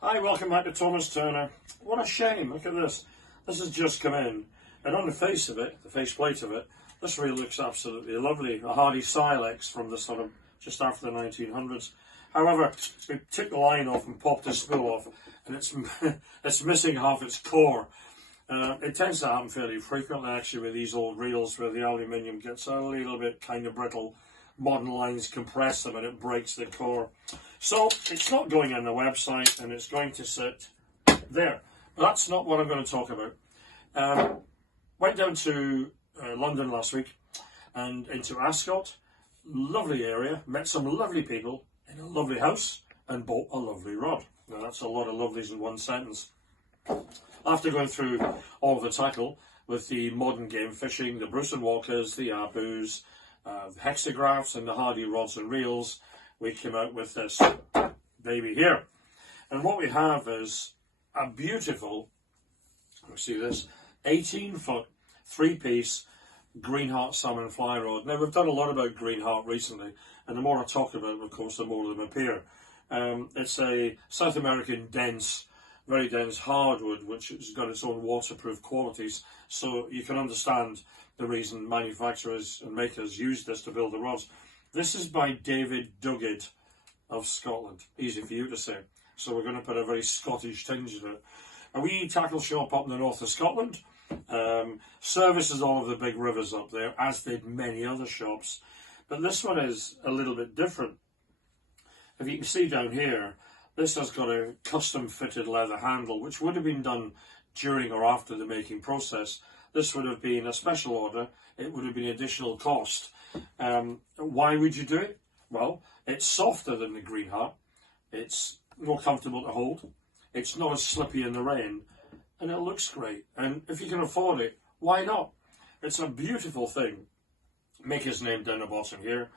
Hi, welcome back to Thomas Turner. What a shame, look at this. This has just come in, and on the face of it, the faceplate of it, this really looks absolutely lovely. A hardy silex from the sort of just after the 1900s. However, we took the line off and popped the spool off, and it's missing half its core. It tends to happen fairly frequently actually with these old reels where the aluminium gets a little bit kind of brittle. Modern lines compress them and it breaks the core. So it's not going on the website and it's going to sit there. But that's not what I'm going to talk about. Went down to London last week and into Ascot. Lovely area, met some lovely people in a lovely house and bought a lovely rod. Now that's a lot of lovelies in one sentence. After going through all of the tackle with the modern game fishing, the Bruce and Walkers, the Abus, the hexagraphs and the hardy rods and reels, we came out with this baby here. And what we have is a beautiful, let's see this, 18-foot, 3-piece Greenheart salmon fly rod. Now we've done a lot about Greenheart recently, and the more I talk about it, of course, the more of them appear. It's a South American very dense hardwood, which has got its own waterproof qualities, so you can understand the reason manufacturers and makers use this to build the rods. This is by David Duguid of Scotland. Easy for you to say. So we're going to put a very Scottish tinge to it. A wee tackle shop up in the north of Scotland. Services all of the big rivers up there, as did many other shops. But this one is a little bit different. If you can see down here, this has got a custom fitted leather handle, which would have been done during or after the making process. This would have been a special order. It would have been additional cost. Why would you do it? Well, it's softer than the Greenheart. It's more comfortable to hold. It's not as slippy in the rain. And it looks great. And if you can afford it, why not? It's a beautiful thing. Maker's name down the bottom here.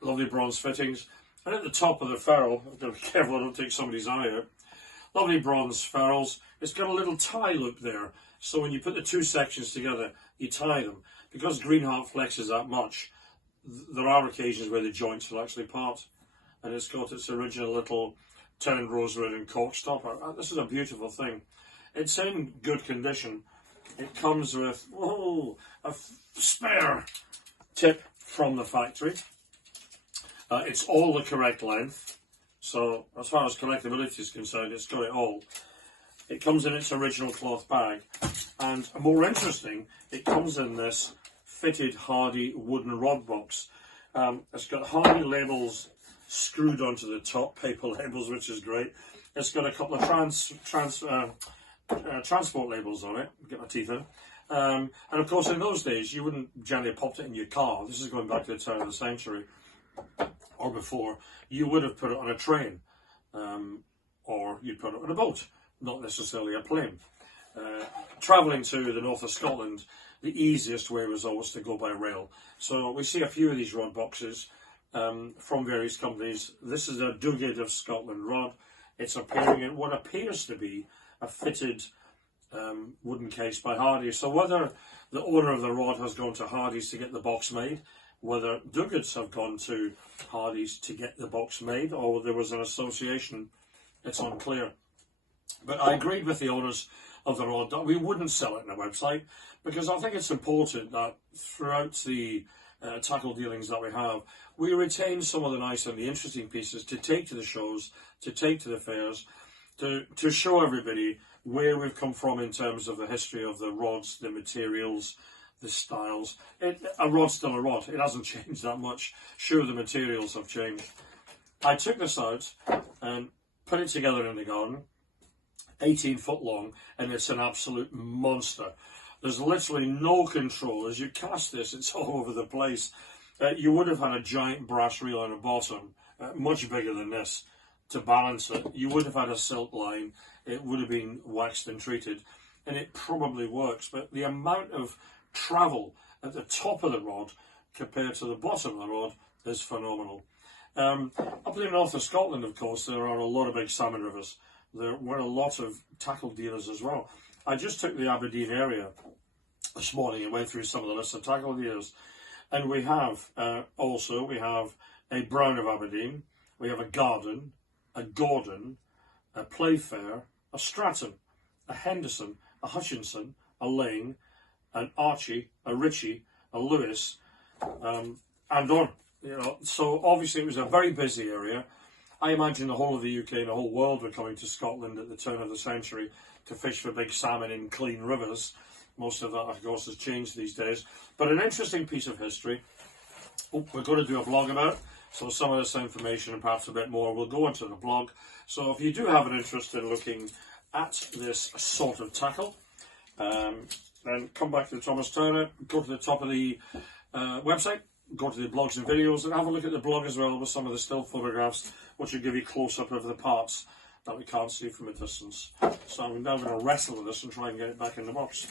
Lovely bronze fittings. And at the top of the ferrule, I've got to be careful I don't take somebody's eye out. Lovely bronze ferrules. It's got a little tie loop there. So when you put the two sections together, you tie them. Because Greenheart flexes that much, there are occasions where the joints will actually part. And it's got its original little turned rosewood and cork stopper. This is a beautiful thing. It's in good condition. It comes with a spare tip from the factory. It's all the correct length. So as far as collectability is concerned, it's got it all. It comes in its original cloth bag, and more interesting, it comes in this fitted hardy wooden rod box. It's got hardy labels screwed onto the top, paper labels, which is great. It's got a couple of transport labels on it. Get my teeth in. And of course, in those days, you wouldn't generally have popped it in your car. This is going back to the turn of the century or before. You would have put it on a train, or you'd put it on a boat. Not necessarily a plane. Travelling to the north of Scotland, the easiest way was always to go by rail. So we see a few of these rod boxes from various companies. This is a Duguid of Scotland rod. It's appearing in what appears to be a fitted wooden case by Hardy. So whether the owner of the rod has gone to Hardy's to get the box made, whether Duguids have gone to Hardy's to get the box made, or there was an association, it's unclear. But I agreed with the owners of the rod that we wouldn't sell it on a website, because I think it's important that throughout the tackle dealings that we have, we retain some of the nice and the interesting pieces to take to the shows, to take to the fairs, to show everybody where we've come from in terms of the history of the rods, the materials, the styles. A rod's still a rod. It hasn't changed that much. Sure, the materials have changed. I took this out and put it together in the garden. 18 foot long, and it's an absolute monster. There's literally no control. As you cast this, it's all over the place. You would have had a giant brass reel on the bottom, much bigger than this, to balance it. You would have had a silk line. It would have been waxed and treated, and it probably works. But the amount of travel at the top of the rod compared to the bottom of the rod is phenomenal. Up in the north of Scotland, of course, there are a lot of big salmon rivers. There were a lot of tackle dealers as well. I just took the Aberdeen area this morning and went through some of the lists of tackle dealers. And we have we have a Brown of Aberdeen, we have a Garden, a Gordon, a Playfair, a Stratton, a Henderson, a Hutchinson, a Lane, an Archie, a Ritchie, a Lewis, and on. You know, so obviously it was a very busy area. I imagine the whole of the UK and the whole world were coming to Scotland at the turn of the century to fish for big salmon in clean rivers. Most of that, of course, has changed these days. But an interesting piece of history. We're going to do a vlog about it. So some of this information and perhaps a bit more will go into the blog. So if you do have an interest in looking at this sort of tackle, then come back to the Thomas Turner, go to the top of the website, go to the blogs and videos, and have a look at the blog as well with some of the still photographs, which will give you a close-up of the parts that we can't see from a distance. So I'm now going to wrestle with this and try and get it back in the box.